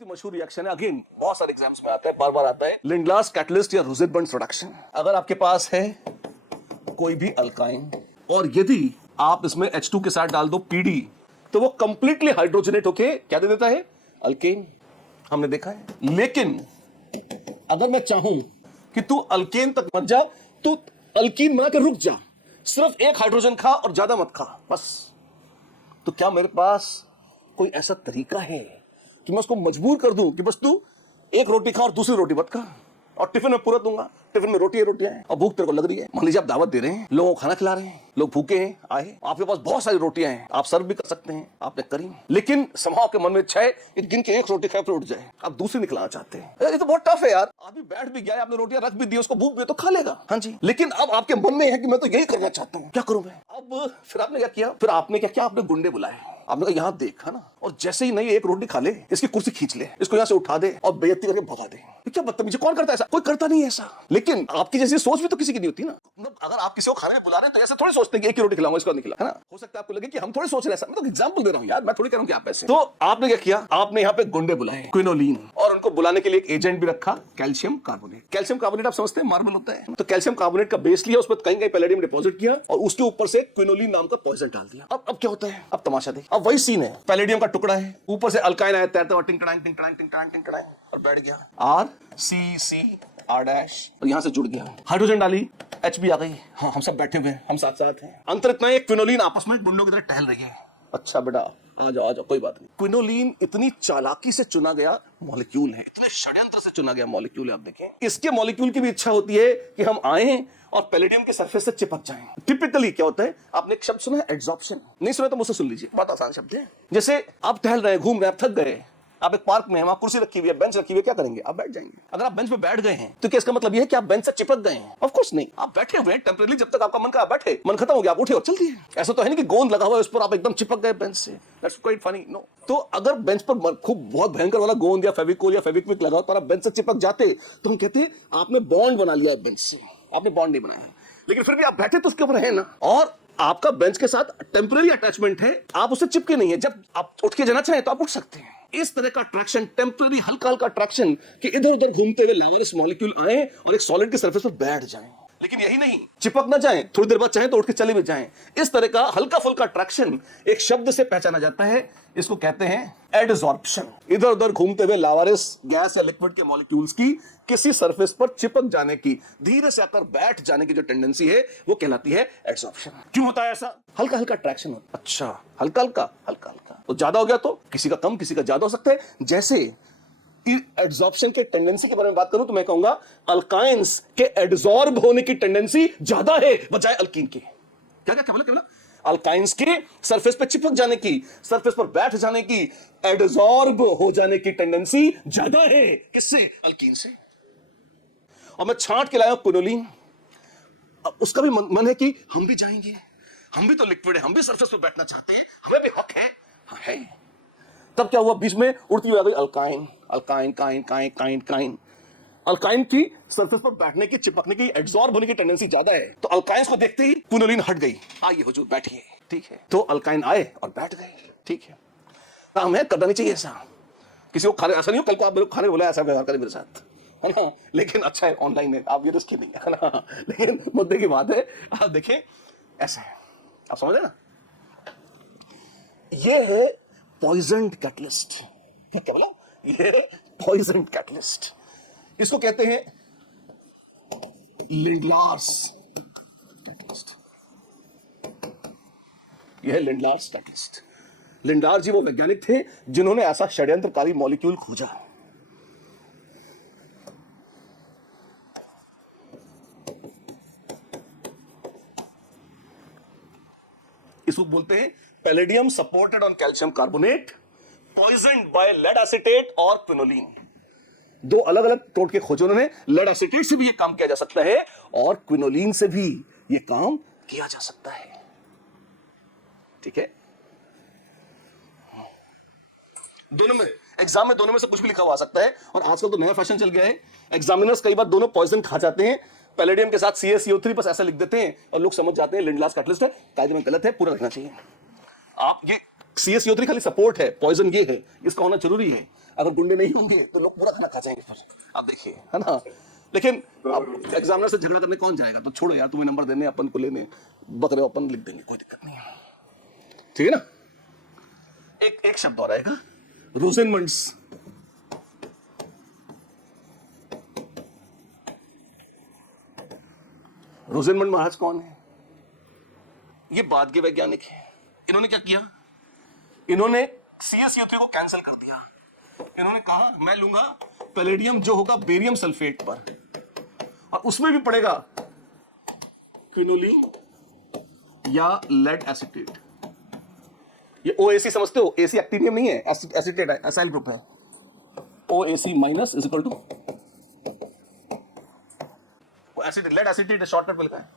बहुत ही मशहूर रिएक्शन है, अगेन बहुत सारे एग्जाम्स में आता है, बार बार आता है, लिंडलार्स कैटलिस्ट या रोसेटबर्न्स रिडक्शन। अगर आपके पास है कोई भी अल्काइन और यदि आप इसमें H2 के साथ डाल दो PD, तो वो कंप्लीटली हाइड्रोजनेट होके क्या दे देता है, अल्केन। हमने देखा है। लेकिन अगर मैं चाहूं कि तू अल्केन तक मत जा, तू अल्कीन बना के रुक जा, सिर्फ एक हाइड्रोजन खा और ज्यादा मत खा बस, तो क्या मेरे पास कोई ऐसा तरीका है कि मैं उसको मजबूर कर दूं कि बस तू एक रोटी खा और दूसरी रोटी मत खा, और टिफिन में पूरा दूंगा, टिफिन में रोटियां हैं और भूख तेरे को लग रही है। मान लीजिए आप दावत दे रहे हैं, लोगों को खाना खिला रहे हैं, लोग भूखे हैं, आए, आपके पास बहुत सारी रोटियां हैं, आप सर्व भी कर सकते हैं, आपने करी, लेकिन समाव के मन में इच्छा है कि गिन के एक रोटी खाए फिर उठ जाए, आप दूसरी निकलना चाहते हैं। ये तो बहुत टफ है यार, आदमी बैठ भी गया, आपने रोटियां रख भी दी, उसको भूख भी तो खा लेगा, हाँ जी, लेकिन अब आपके मन में है कि मैं तो यही करना चाहता हूँ, क्या करूं मैं। अब फिर आपने क्या किया, आपने गुंडे बुलाए, आपने कहा यहाँ देख, है ना, और जैसे ही नहीं एक रोटी खा ले, इसकी कुर्सी खींच ले, इसको यहाँ से उठा दे और बेइज्जती करके भगा दे। क्या बदतमीजी, कौन करता है ऐसा, कोई करता नहीं है ऐसा। लेकिन आपकी जैसी सोच भी तो किसी की नहीं होती ना, मतलब अगर आप किसी को खाने बुला रहे हैं तो ऐसे थोड़ी सोचते हैं कि एक ही रोटी खिलाऊंगा, इसको नहीं खिला, है ना। हो सकता है आपको लगे कि हम थोड़ी सोच रहे हैं ऐसा, मैं तो एग्जांपल दे रहा हूं यार, मैं थोड़ी कह रहा हूं कि आप ऐसे। तो आपने क्या किया, आपने यहाँ पे गुंडे बुलाए, क्विनोलिन, और उनको बुलाने के लिए एक एजेंट भी रखा, कैल्शियम कार्बोनेट। कैल्शियम कार्बोनेट आप समझते हैं मार्बल होता है, तो कैल्शियम कार्बोनेट का बेस लिया, उस पर कहीं पैलेडियम डिपॉजिट किया और उसके ऊपर से क्विनोलिन नाम का पॉइजन डाल दिया। अब क्या होता है, अब तमाशा देख, अब वही सीन है, पैलेडियम का टुकड़ा है, ऊपर से अल्काइन आया, तैरता हुआ टिंग टड़ांग टिंग टड़ांग टिंग टड़ांग टिंग टड़ांग और बैठ गया, RCC R डैश, और यहां से जुड़ गया, हाइड्रोजन डाली, H भी आ गई, हाँ हम सब बैठे हुए हैं, हम साथ साथ हैं। अंतर इतना है, क्विनोलिन आपस में गुंडों की तरह टहल रही है। अच्छा बेटा आ जाओ कोई बात नहीं। क्विनोलिन इतनी चालाकी से चुना गया मॉलिक्यूल है, इतने षड्यंत्र से चुना गया मॉलिक्यूल है। आप देखें, इसके मॉलिक्यूल की भी इच्छा होती है कि हम आए और पैलेडियम के सरफेस से चिपक जाएं। टिपिकली क्या होता है, आपने एक शब्द सुना है एड्सॉर्प्शन, नहीं सुना तो मुझसे सुन लीजिए, बहुत आसान शब्द है। जैसे आप टहल रहे हैं, घूम रहे हैं, आप थक गए, आप एक पार्क में हैं, वहां कुर्सी रखी हुई है, बेंच रखी हुई है, क्या करेंगे, आप बैठ जाएंगे। अगर आप बेंच पे बैठ गए हैं तो क्या इसका मतलब यह है कि आप बेंच से चिपक गए हैं? ऑफ कोर्स नहीं, आप बैठे हुए हैं टेंपरेरी, जब तक आपका मन का बैठे, मन खत्म हो गया आप उठे और चल दिए। ऐसा तो है नहीं कि गोंद लगा हुआ है उस पर आप एकदम चिपक गए बेंच से, दैट्स क्वाइट फनी। नो, तो अगर बेंच पर खूब बहुत भयंकर वाला गोंद या फेविकोल या फेविक्विक लगा और आप बेंच से चिपक जाते तो हम कहते हैं आपने बॉन्ड बना लिया बेंच से। आपने बॉन्ड नहीं बनाया, लेकिन फिर भी आप बैठे तो उसके ऊपर है ना, और आपका बेंच के साथ टेंपरेरी अटैचमेंट है, आप उससे चिपके नहीं है। जब आप उठ के जाना चाहें तो आप उठ सकते हैं। इस तरह का ट्रैक्शन, टेंपरेरी हल्का हल्का ट्रैक्शन, कि इधर उधर घूमते हुए लावारिस मॉलिक्यूल आए और एक सॉलिड के सरफेस पर बैठ जाएं, लेकिन यही नहीं, चिपक ना जाएं, थोड़ी देर बाद चाहें तो उठ के चले भी जाएं। इस तरह का हल्का फुल्का ट्रैक्शन एक शब्द से पहचाना जाता है, इसको कहते हैं एडसॉर्प्शन। इधर उधर घूमते हुए लावारिस गैस या लिक्विड के मॉलिक्यूल्स की किसी सरफेस पर चिपक जाने की, धीरे से आकर बैठ जाने की जो टेंडेंसी है वो कहलाती है एडसॉर्प्शन। क्यों होता है ऐसा? हल्का हल्का ट्रैक्शन होता है। अच्छा, हल्का हल्का तो ज्यादा हो गया तो किसी का कम किसी का ज्यादा हो सकता है। जैसे एड्सॉर्प्शन के टेंडेंसी के बारे में बात करूं तो मैं कहूंगा अल्काइंस के एड्सॉर्ब होने की टेंडेंसी ज्यादा है बजाय अल्कीन के। क्या बोला? अल्काइंस के सरफेस पे चिपक जाने की, सरफेस पर बैठ जाने की, एड्सॉर्ब हो जाने की टेंडेंसी ज्यादा है, किससे? अल्कीन से। और मैं छांट के लाया क्विनोलिन, उसका भी मन है कि हम भी जाएंगे, हम भी तो लिक्विड है, हम भी सरफेस पर बैठना चाहते हैं, हमें भी हक है। हाँ है। तब क्या हुआ, बीच में उड़ती हुई आ गई alkyne, alkyne Kine Kine Kine Kine. Alkyne की सरफेस पर बैठने की, चिपकने की, एड्सॉर्ब होने की टेंडेंसी ज्यादा है, तो अल्काइंस को देखते ही क्विनोलिन हट गई, आइए हुजूर बैठिए, ठीक है। तो अल्काइन आए और बैठ गए, ठीक है। काम है, करना नहीं चाहिए ऐसा, किसी को खाने, ऐसा नहीं हो कल को आप खाने बोला ऐसा व्यवहार करें मेरे साथ, है ना, लेकिन अच्छा है ऑनलाइन है, आप ये रिस्क नहीं है ना, लेकिन मुद्दे की बात है, आप देखें ऐसे है, आप समझ रहे ना, ये है पॉइजन्ड कैटलिस्ट। क्या बोला? ये पॉइजन्ड कैटलिस्ट, इसको कहते हैं लिंडलार्स कैटलिस्ट। यह है लिंडलार्स कैटलिस्ट। लिंडलार जी वो वैज्ञानिक थे जिन्होंने ऐसा षड्यंत्रकारी मॉलिक्यूल खोजा। इसको बोलते हैं palladium supported on calcium carbonate, poisoned by lead acetate और क्विनोलिन। दो अलग अलग टोटके खोजे उन्होंने, लेड एसीटेट से भी ये काम किया जा सकता है और क्विनोलिन से भी ये काम किया जा सकता है, ठीक है। दोनों में एग्जाम में दोनों में से कुछ भी लिखा हुआ आ सकता है, और आजकल तो नया फैशन चल गया है, एग्जामिनर्स कई बार दोनों पॉइजन खा जाते हैं, पैलेडियम के साथ CaCO3 बस ऐसा लिख देते हैं और लोग समझ जाते हैं लिंडलार्स कैटलिस्ट है। कायदे में गलत है, पूरा लिखना चाहिए। आप ये CaCO3 खाली सपोर्ट है, पॉइजन ये है, इसका होना जरूरी है। अगर गुंडे नहीं होंगे तो लोग पूरा खाना खा जाएंगे फिर, आप देखिए, है ना। लेकिन अब एग्जामिनर से झगड़ा करने कौन जाएगा, तो छोड़ो यार, तुम्हें नंबर देने अपन को लेने, बकरे अपन लिख देंगे, कोई दिक्कत नहीं है, ठीक है ना। एक शब्द और आएगा, रोसेनमंड्स। रोसेनमंड महाराज कौन है? ये बाद के वैज्ञानिक हैं। इन्होंने क्या किया, इन्होंने CaCO3 को कैंसिल कर दिया। इन्होंने कहा मैं लूंगा पैलेडियम जो होगा बेरियम सल्फेट पर, और उसमें भी पड़ेगा क्विनोलिन या लेड एसिटेट। ये OAC समझते हो, AC एक्टिनियम नहीं है, एसिटेट है, एसाइल ग्रुप है। OAC minus is equal to acetate, lead acetate shortcut पे लिखा है।